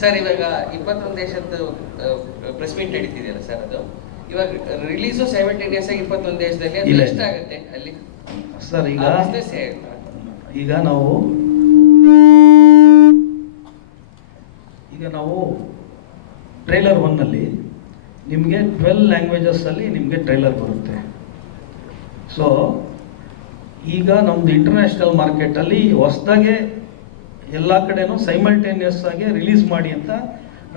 Sir ಇವಾಗ ಇಪ್ಪತ್ತೊಂದು ದೇಶದ್ದು ಪ್ರೆಸ್ ಮೀಟ್ ನಡೀತಿದೆಯಲ್ಲ ಸರ್ ಅದು? ಇವಾಗ ರಿಲೀಸು ಸೈಮಲ್ಟೇನಿಯಸ್ ಆಗಿ ಇಪ್ಪತ್ತೊಂದು ದೇಶದಲ್ಲಿ ಅದು ಇಲ್ಲ. ಎಷ್ಟಾಗುತ್ತೆ ಅಲ್ಲಿ? ಸರ್ ಈಗ ಈಗ ನಾವು ಈಗ ನಾವು ಟ್ರೈಲರ್ ಒನ್ನಲ್ಲಿ ನಿಮಗೆ ಟ್ವೆಲ್ ಲ್ಯಾಂಗ್ವೇಜಸ್ಸಲ್ಲಿ ನಿಮಗೆ ಟ್ರೈಲರ್ ಬರುತ್ತೆ. ಸೊ ಈಗ ನಮ್ಮದು ಇಂಟರ್ನ್ಯಾಷನಲ್ ಮಾರ್ಕೆಟಲ್ಲಿ ಹೊಸ್ದಾಗೆ ಎಲ್ಲ ಕಡೆನೂ ಸೈಮಲ್ಟೇನಿಯಸ್ ಆಗಿ ರಿಲೀಸ್ ಮಾಡಿ ಅಂತ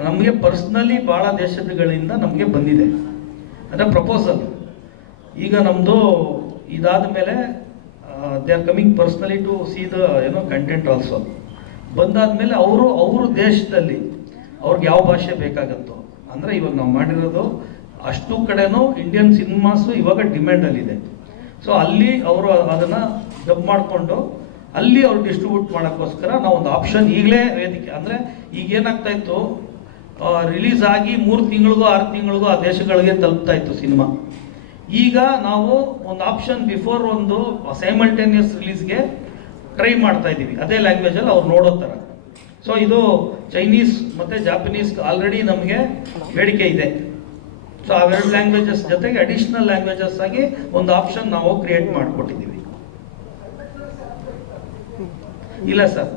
ನಮಗೆ ಪರ್ಸ್ನಲಿ ಭಾಳ ದೇಶಗಳಿಂದ ನಮಗೆ ಬಂದಿದೆ. ಅಂದರೆ ಪ್ರಪೋಸಲ್ ಈಗ ನಮ್ಮದು ಇದಾದ ಮೇಲೆ they are coming personally to see the ಏನೋ ಕಂಟೆಂಟ್ ಆಲ್ಸೋ ಬಂದಾದ್ಮೇಲೆ ಅವರು ಅವರು ದೇಶದಲ್ಲಿ ಅವ್ರಿಗೆ ಯಾವ ಭಾಷೆ ಬೇಕಾಗತ್ತೋ, ಅಂದರೆ ಇವಾಗ ನಾವು ಮಾಡಿರೋದು ಅಷ್ಟು ಕಡೆನೂ ಇಂಡಿಯನ್ ಸಿನಿಮಾಸು ಇವಾಗ ಡಿಮ್ಯಾಂಡಲ್ಲಿದೆ ಸೊ ಅಲ್ಲಿ ಅವರು ಅದನ್ನು ಡಬ್ ಮಾಡಿಕೊಂಡು ಅಲ್ಲಿ ಅವ್ರು ಡಿಸ್ಟ್ರಿಬ್ಯೂಟ್ ಮಾಡೋಕ್ಕೋಸ್ಕರ ನಾವು ಒಂದು ಆಪ್ಷನ್ ಈಗಲೇ ವೇದಿಕೆ ಅಂದರೆ ಈಗ ಏನಾಗ್ತಾ ಇತ್ತು? ರಿಲೀಸ್ ಆಗಿ ಮೂರು ತಿಂಗಳಿಗೂ, ಆರು ತಿಂಗಳಿಗೂ ಆ ದೇಶಗಳಿಗೆ ತಲುಪ್ತಾ ಇತ್ತು ಸಿನಿಮಾ. ಈಗ ನಾವು ಒಂದು ಆಪ್ಷನ್ ಬಿಫೋರ್ ಒಂದು ಸೈಮಲ್ಟೇನಿಯಸ್ ರಿಲೀಸ್ಗೆ ಟ್ರೈ ಮಾಡ್ತಾ ಇದ್ದೀವಿ. ಅದೇ ಲ್ಯಾಂಗ್ವೇಜಲ್ಲಿ ಅವ್ರು ನೋಡೋ ಥರ ಸೊ ಇದು ಚೈನೀಸ್ ಮತ್ತು ಜಾಪನೀಸ್ ಆಲ್ರೆಡಿ ನಮಗೆ ಬೇಡಿಕೆ ಇದೆ. ಸೊ ಅವೆರಡು ಲ್ಯಾಂಗ್ವೇಜಸ್ ಜೊತೆಗೆ ಅಡಿಷ್ನಲ್ ಲ್ಯಾಂಗ್ವೇಜಸ್ ಆಗಿ ಒಂದು ಆಪ್ಷನ್ ನಾವು ಕ್ರಿಯೇಟ್ ಮಾಡಿಕೊಟ್ಟಿದ್ದೀವಿ. ಇಲ್ಲ ಸರ್.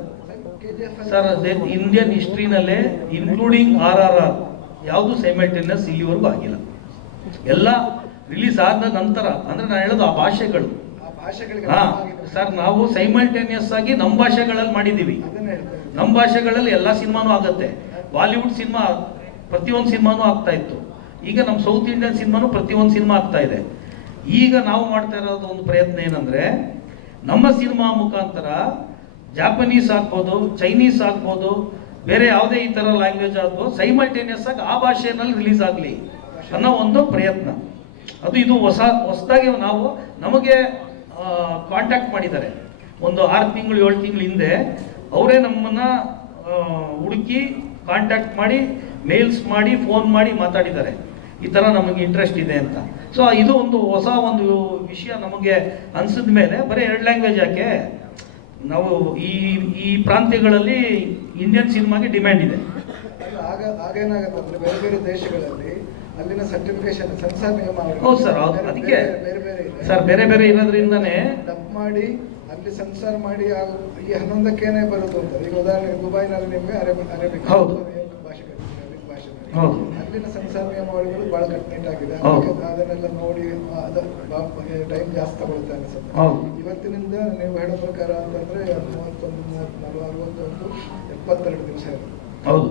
ಸರ್, ಅದೇ ಇಂಡಿಯನ್ ಹಿಸ್ಟ್ರಿನಲ್ಲೇ ಇನ್ಕ್ಲೂಡಿಂಗ್ ಆರ್ ಆರ್ ಆರ್ ಯಾವುದು ಸೈಮಲ್ಟೇನಿಯಸ್ ಇಲ್ಲಿವರೆಗೂ ಆಗಿಲ್ಲ. ಎಲ್ಲ ರಿಲೀಸ್ ಆದ ನಂತರ, ಅಂದ್ರೆ ನಾನು ಹೇಳೋದು ಆ ಭಾಷೆಗಳು. ಹಾ, ಸರ್, ನಾವು ಸೈಮಲ್ಟೇನಿಯಸ್ ಆಗಿ ನಮ್ಮ ಭಾಷೆಗಳಲ್ಲಿ ಮಾಡಿದ್ದೀವಿ. ನಮ್ಮ ಭಾಷೆಗಳಲ್ಲಿ ಎಲ್ಲ ಸಿನಿಮಾನು ಆಗುತ್ತೆ. ಬಾಲಿವುಡ್ ಸಿನಿಮಾ ಪ್ರತಿಯೊಂದು ಸಿನಿಮಾನು ಆಗ್ತಾ ಇತ್ತು. ಈಗ ನಮ್ಮ ಸೌತ್ ಇಂಡಿಯನ್ ಸಿನಿಮಾನು ಪ್ರತಿಯೊಂದು ಸಿನಿಮಾ ಆಗ್ತಾ ಇದೆ. ಈಗ ನಾವು ಮಾಡ್ತಾ ಇರೋದು ಒಂದು ಪ್ರಯತ್ನ ಏನಂದ್ರೆ, ನಮ್ಮ ಸಿನಿಮಾ ಮುಖಾಂತರ ಜಾಪನೀಸ್ ಆಗ್ಬೋದು ಚೈನೀಸ್ ಆಗ್ಬೋದು, ಬೇರೆ ಯಾವುದೇ ಈ ಥರ ಲ್ಯಾಂಗ್ವೇಜ್ ಆಗ್ಬೋದು ಸೈಮಲ್ಟೇನಿಯಸ್ ಆಗಿ ಆ ಭಾಷೆಯಲ್ಲಿ ರಿಲೀಸ್ ಆಗಲಿ ಅನ್ನೋ ಒಂದು ಪ್ರಯತ್ನ. ಅದು ಇದು ಹೊಸ, ಹೊಸದಾಗಿ ನಾವು ನಮಗೆ ಕಾಂಟ್ಯಾಕ್ಟ್ ಮಾಡಿದ್ದಾರೆ. ಒಂದು ಆರು ತಿಂಗಳು, ಏಳು ತಿಂಗಳು ಹಿಂದೆ ಅವರೇ ನಮ್ಮನ್ನು ಹುಡುಕಿ ಕಾಂಟ್ಯಾಕ್ಟ್ ಮಾಡಿ ಮೇಲ್ಸ್ ಮಾಡಿ ಫೋನ್ ಮಾಡಿ ಮಾತಾಡಿದ್ದಾರೆ. ಈ ಥರ ನಮಗೆ ಇಂಟ್ರೆಸ್ಟ್ ಇದೆ ಅಂತ. ಸೊ ಇದು ಒಂದು ಹೊಸ ಒಂದು ವಿಷಯ ನಮಗೆ ಅನಿಸಿದ ಮೇಲೆ ಬರೀ ಎರಡು ಲ್ಯಾಂಗ್ವೇಜ್ ಯಾಕೆ? ನಾವು ಈ ಈ ಪ್ರಾಂತ್ಯಗಳಲ್ಲಿ ಇಂಡಿಯನ್ ಸಿನಿಮಾಗೆ ಡಿಮ್ಯಾಂಡ್ ಇದೆ ಆಗ ಆಗೇನಾಗತ್ತೆ ಅಂದ್ರೆ ಬೇರೆ ಬೇರೆ ದೇಶಗಳಲ್ಲಿ ಅಲ್ಲಿನ ಸರ್ಟಿಫಿಕೇಶನ್ ಸೆನ್ಸಾರ್ ನಿಯಮ ಹೌದು ಸರ್ ಅದಕ್ಕೆ ಬೇರೆ ಬೇರೆ. ಸರ್ ಬೇರೆ ಬೇರೆ ಇರೋದ್ರಿಂದನೇ ಡಬ್ ಮಾಡಿ ಅಲ್ಲಿ ಸಂಸಾರ ಮಾಡಿ ಈ ಹನ್ನೊಂದಕ್ಕೇನೆ ಬರೋದು ಅಂತ ಈಗ ಉದಾಹರಣೆಗೆ ದುಬೈನಲ್ಲಿ ನಿಮಗೆ ಅರೇಬಿಕ್ ಅರೇಬಿಕ್ ಹೌದು. ಭಾಷೆ. ಅಲ್ಲಿನ ಸಂಸಾರ ನಿಯಮಾವಳಿಗಳು ಬಹಳ ಕಟ್ಟುನಿಟ್ಟಾಗಿದೆ ಆಗಿದೆ. ಅದನ್ನೆಲ್ಲ ನೋಡಿ ಟೈಮ್ ಜಾಸ್ತಿ ತಗೊಳುತ್ತೆ ಅನಿಸುತ್ತೆ. ಇವತ್ತಿನಿಂದ ನೀವು ಹೇಳೋ ಪ್ರಕಾರ ಅಂತಂದ್ರೆ ಮೂವತ್ತೊಂದು ಮೂವತ್ನಾಲ್ಕು ಅರವತ್ತೊಂದು ಎಪ್ಪತ್ತೆರಡು ದಿವಸ ಇರುತ್ತೆ ಹೌದು.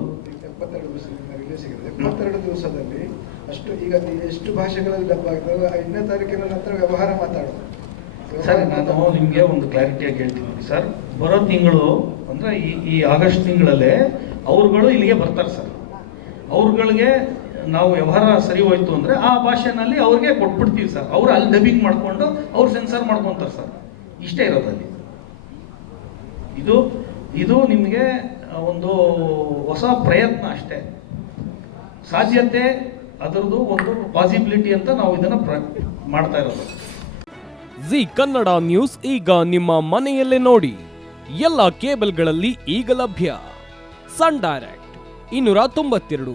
ಎಪ್ಪತ್ತೆರಡು ದಿವಸದಿಂದ ರಿಲೀಸ್ ಆಗಿದೆ ಎಪ್ಪತ್ತೆರಡು ದಿವಸದಲ್ಲಿ ಅಷ್ಟು ಈಗ ಎಷ್ಟು ಭಾಷೆಗಳಲ್ಲಿ ಡಬ್ಬ ಆಗಿದೆ ಐದನೇ ತಾರೀಕಿನ ನಂತರ ವ್ಯವಹಾರ ಮಾತಾಡೋದು. ಸರ್ ನಾನು ನಿಮಗೆ ಒಂದು ಕ್ಲಾರಿಟಿಯಾಗಿ ಹೇಳ್ತೀನಿ ಸರ್. ಬರೋ ತಿಂಗಳು ಅಂದರೆ ಈ ಈ ಆಗಸ್ಟ್ ತಿಂಗಳಲ್ಲೇ ಅವ್ರುಗಳು ಇಲ್ಲಿಗೆ ಬರ್ತಾರೆ ಸರ್. ಅವ್ರುಗಳಿಗೆ ನಾವು ವ್ಯವಹಾರ ಸರಿ ಹೋಯ್ತು ಅಂದರೆ ಆ ಭಾಷೆನಲ್ಲಿ ಅವ್ರಿಗೆ ಕೊಟ್ಬಿಡ್ತೀವಿ ಸರ್. ಅವ್ರು ಅಲ್ಲಿ ಡಬ್ಬಿಂಗ್ ಮಾಡಿಕೊಂಡು ಅವ್ರು ಸೆನ್ಸರ್ ಮಾಡ್ಕೊತಾರೆ ಸರ್. ಇಷ್ಟೇ ಇರೋದಲ್ಲಿ ಇದು ಇದು ನಿಮಗೆ ಒಂದು ಹೊಸ ಪ್ರಯತ್ನ ಅಷ್ಟೇ. ಸಾಧ್ಯತೆ ಅದರದ್ದು ಒಂದು ಪಾಸಿಬಿಲಿಟಿ ಅಂತ ನಾವು ಇದನ್ನು ಮಾಡ್ತಾ ಇರೋದು. ಜಿ ಕನ್ನಡ ನ್ಯೂಸ್ ಈಗ ನಿಮ್ಮ ಮನೆಯಲ್ಲೇ ನೋಡಿ. ಎಲ್ಲ ಕೇಬಲ್ಗಳಲ್ಲಿ ಈಗ ಲಭ್ಯ. ಸನ್ ಡೈರೆಕ್ಟ್, ಇನ್ನೂರ ತೊಂಬತ್ತೆರಡು.